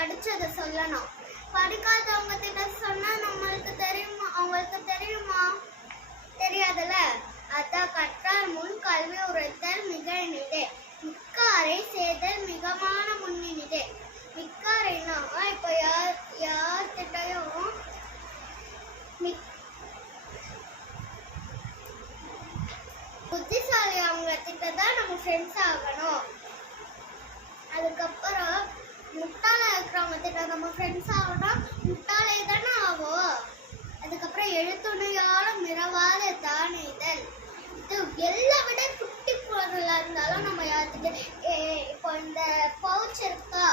படிச்சதை சொல்லணும். படிக்காதவங்க கிட்ட சொன்னா நம்மளுக்கு தெரியுமா? அவங்களுக்கு தெரியுமா? தெரியாதுல்ல. அதான் கற்றார் முன் கல்வி உரைத்தல் மிக இனிதே, மிக்காரை செய்தல் மிகமான முன்னினிதே. மிக்காரைனா இப்போ யார்கிட்டையும் புத்திசாலி அவங்க கிட்ட தான் நம்ம ஃப்ரெண்ட்ஸ் ஆகணும். அதுக்கப்புறம் முட்டாளா இருக்கிறவங்க கிட்ட நம்ம ஃப்ரெண்ட்ஸ் ஆகணும்னா முட்டாளே தானே ஆகும். அதுக்கப்புறம் எழுத்துணையால மிரவாத தானேதல். இது எல்லாம் விட குட்டி பொருளா இருந்தாலும் நம்ம யார்கிட்ட இப்போ இந்த பவுச் இருக்கா,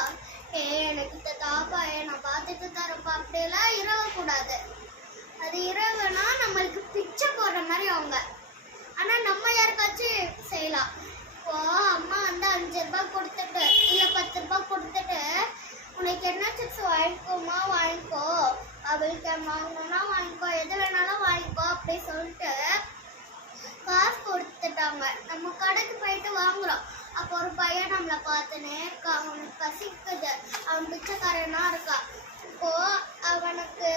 எனக்கு இந்த தாப்பா நான் பார்த்துட்டு தரப்பா அப்படியெல்லாம் இரவக்கூடாது. அது இரவுனா நம்மளுக்கு பிச்சை போடுற மாதிரி அவங்க. ஆனா நம்ம யாருக்காச்சும் செய்யலாம். இப்போ அம்மா வந்து 5 ரூபாய் கொடுத்துட்டு இல்ல 10 ரூபாய் கொடுத்துட்டு உனக்கு என்ன சிப்ஸ் வாங்கிக்கோமா வாங்கிக்கோ, அவளுக்கு வாங்கணும்னா வாங்கிக்கோ, எது வேணாலும் வாங்கிக்கோ அப்படி சொல்லிட்டு காசு கொடுத்துட்டாங்க. நம்ம கடைக்கு போயிட்டு வாங்குறோம். அப்போ ஒரு பையன் நம்மளை பார்த்துனே இருக்கா, அவனுக்கு பசிக்குது, அவன் பிச்சைக்காரனா இருக்கா. இப்போ அவனுக்கு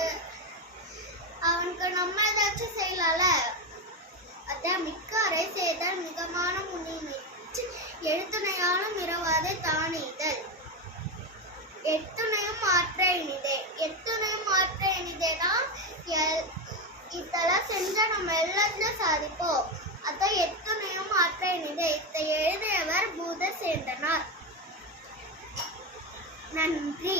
நம்ம ஏதாச்சும் செய்யலாம்ல. அதான் மிக்காரை செய்தல் மிகமான முன்னிலை, எழுத்துணையான மிரவாதை தானேதல். எத்துணையும் மாற்ற இனிதே. எத்துணையும் மாற்ற இனிதேனா இதெல்லாம் செஞ்சா நம்ம எல்லாத்தையும் சாதிப்போம். அதான் எத்துணையும் மாற்ற இனிதே. இதை எழுதியவர் பூத சேந்தனார். நன்றி.